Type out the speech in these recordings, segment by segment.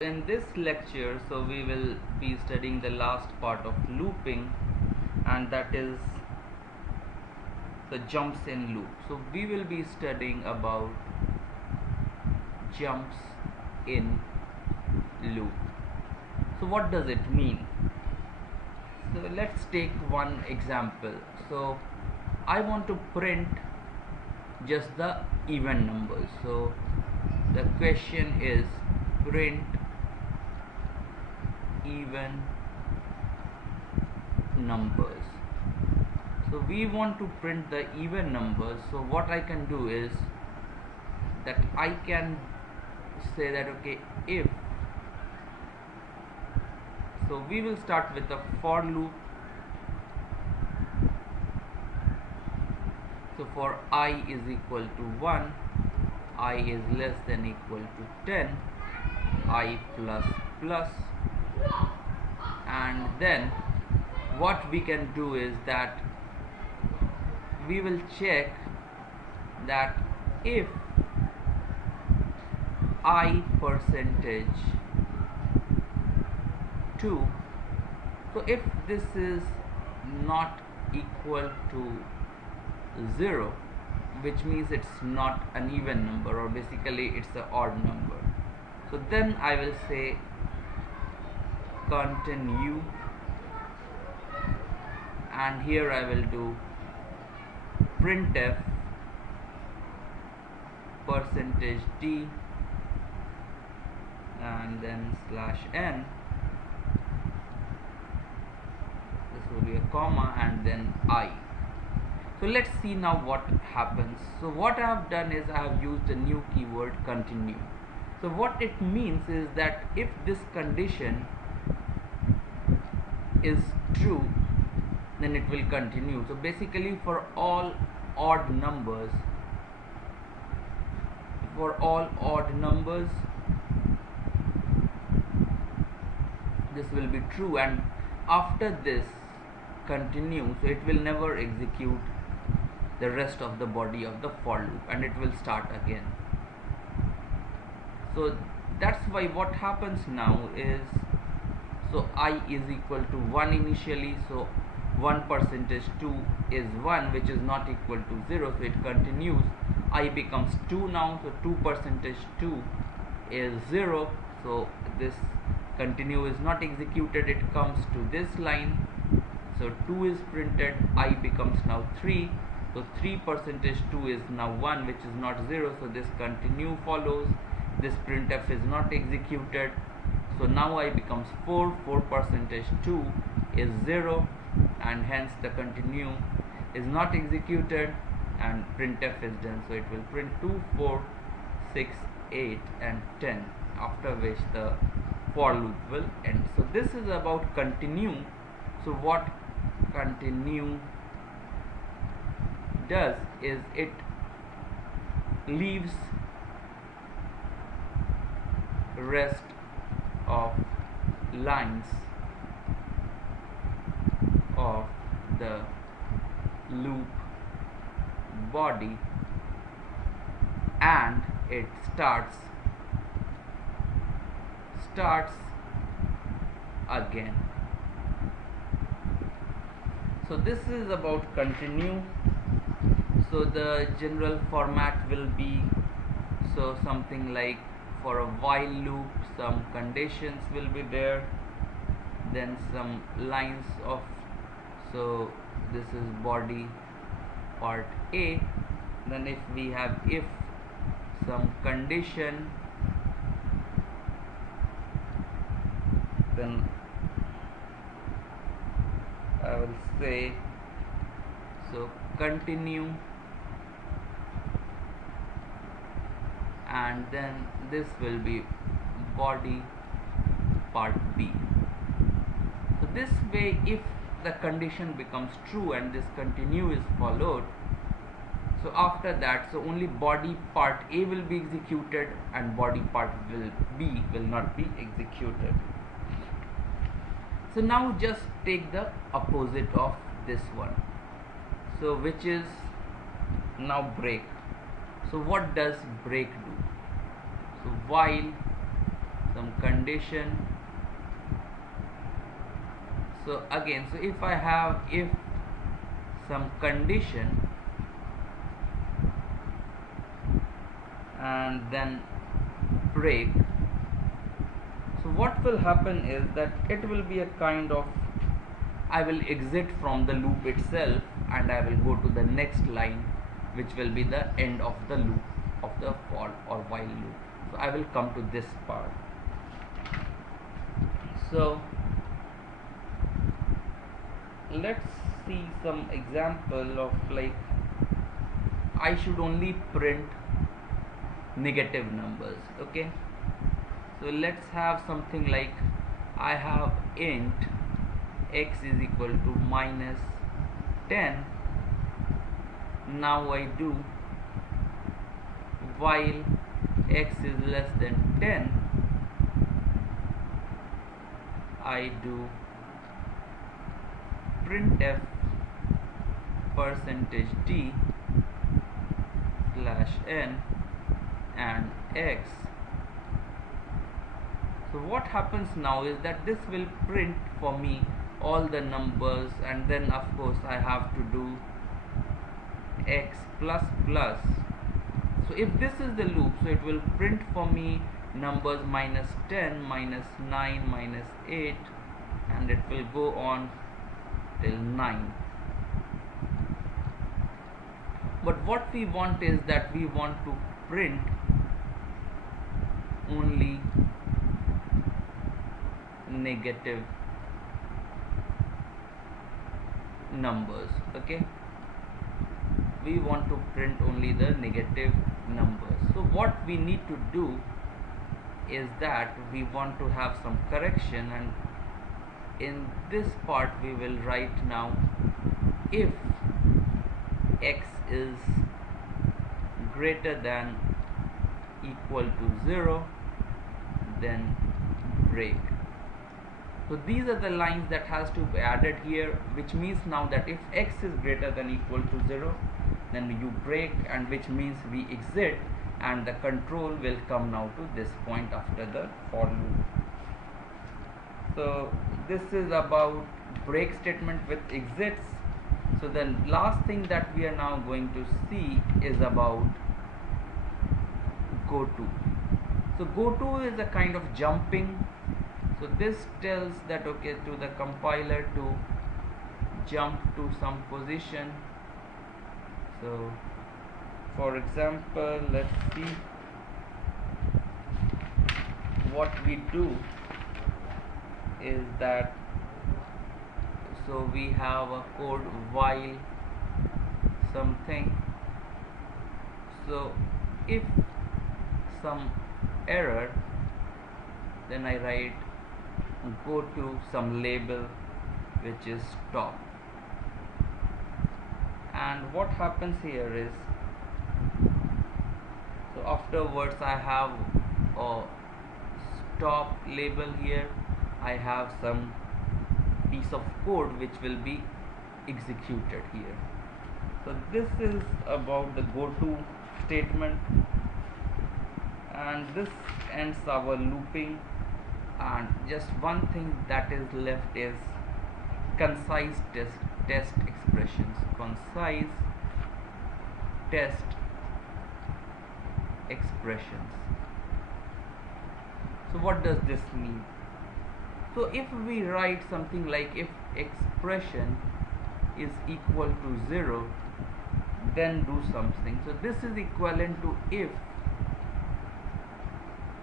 In this lecture, we will be studying the last part of looping, and that is the jumps in loop. So we will be studying about jumps in loop. So what does it mean? So let's take one example. So I want to print just the even numbers. So the question is print even numbers. So we want to print the even numbers. So what I can do is that I can say that okay, if, so we will start with the for loop. So for I is equal to 1, I is less than equal to 10, I plus plus, and then what we can do is that we will check that if I percentage 2, so if this is not equal to 0, which means it's not an even number, or basically it's an odd number, so then I will say continue, and here I will do printf percentage %d and then /n, this will be a comma, and then I. So let's see now what happens. So what I have done is I have used a new keyword continue. So what it means is that if this condition is true, then it will continue. So basically for all odd numbers, this will be true, and after this continue, so it will never execute the rest of the body of the for loop, and it will start again. So that's why what happens now is, so I is equal to 1 initially, so 1 percentage 2 is 1, which is not equal to 0, so it continues. I becomes 2 now, so 2 percentage 2 is 0, so this continue is not executed, it comes to this line, so 2 is printed, I becomes now 3, so 3 percentage 2 is now 1, which is not 0, so this continue follows, this printf is not executed, so now I becomes 4, 4 percentage 2 is 0, and hence the continue is not executed, and printf is done, so it will print 2, 4, 6, 8 and 10, after which the for loop will end. So this is about continue. So what continue does is it leaves rest of lines of the loop body, and it starts again. So this is about continue. So the general format will be, so something like for a while loop, some conditions will be there, then some lines of, so this is body part A, then if we have if some condition, then I will say so continue, and then this will be body part B. So this way, if the condition becomes true and this continue is followed, so after that, so only body part A will be executed and body part B will not be executed. So now just take the opposite of this one, so which is now break. So what does break do? So while some condition. So again, so if I have if some condition and then break, so what will happen is that it will be a kind of, I will exit from the loop itself and I will go to the next line, which will be the end of the loop of the for or while loop. So I will come to this part. So let's see some example of, like, I should only print negative numbers. Okay, so let's have something like, I have int x is equal to minus 10. Now I do while x is less than 10, I do printf %d /n and x. So what happens now is that this will print for me all the numbers, and then of course I have to do x plus plus. So if this is the loop, so it will print for me numbers minus 10, minus 9, minus 8, and it will go on till 9. But what we want is that we want to print only negative numbers. Okay, we want to print only the negative numbers. So what we need to do is that we want to have some correction, and in this part we will write now, if x is greater than equal to 0, then break. So these are the lines that has to be added here, which means now that if x is greater than equal to 0, then you break, and which means we exit, and the control will come now to this point after the for loop. So this is about break statement with exits. So the last thing that we are now going to see is about goto. So goto is a kind of jumping. So this tells that, okay, to the compiler to jump to some position. So for example, let's see what we do is that, so we have a code while something. So if some error, then I write go to some label which is stop. And what happens here is, so afterwards I have a stop label here, I have some piece of code which will be executed here. So this is about the goto statement, and this ends our looping. And just one thing that is left is concise test expressions. Concise test expressions. So what does this mean? So if we write something like, if expression is equal to 0, then do something. So this is equivalent to if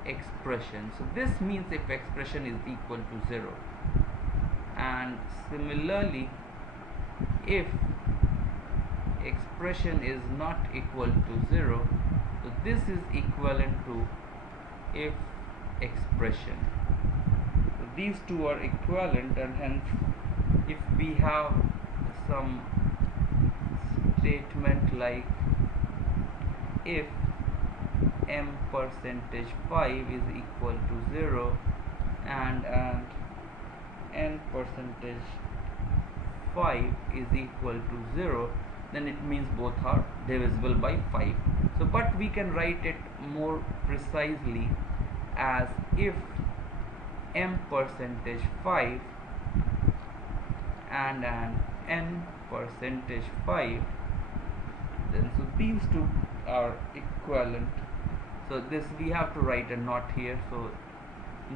expression. So this means if expression is equal to 0. And similarly, if expression is not equal to 0, so this is equivalent to if expression. So these two are equivalent, and hence if we have some statement like, if m%5 is equal to 0 and n%5 is equal to 0, then it means both are divisible by 5. So but we can write it more precisely as, if m percentage 5 and an n percentage 5, then so these two are equivalent. So this we have to write a not here, so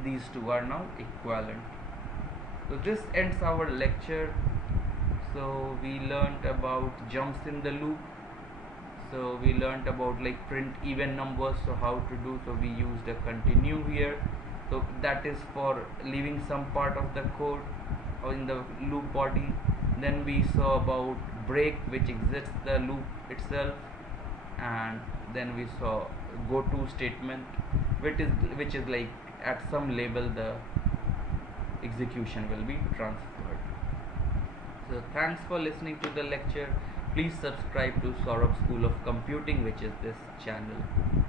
these two are now equivalent. So this ends our lecture. So we learned about jumps in the loop. So we learned about like print even numbers, so how to do, so we used a continue here, so that is for leaving some part of the code or in the loop body. Then we saw about break, which exits the loop itself, and then we saw go to statement, which is like at some label the execution will be transferred. So thanks for listening to the lecture. Please subscribe to Saurabh School of Computing, which is this channel.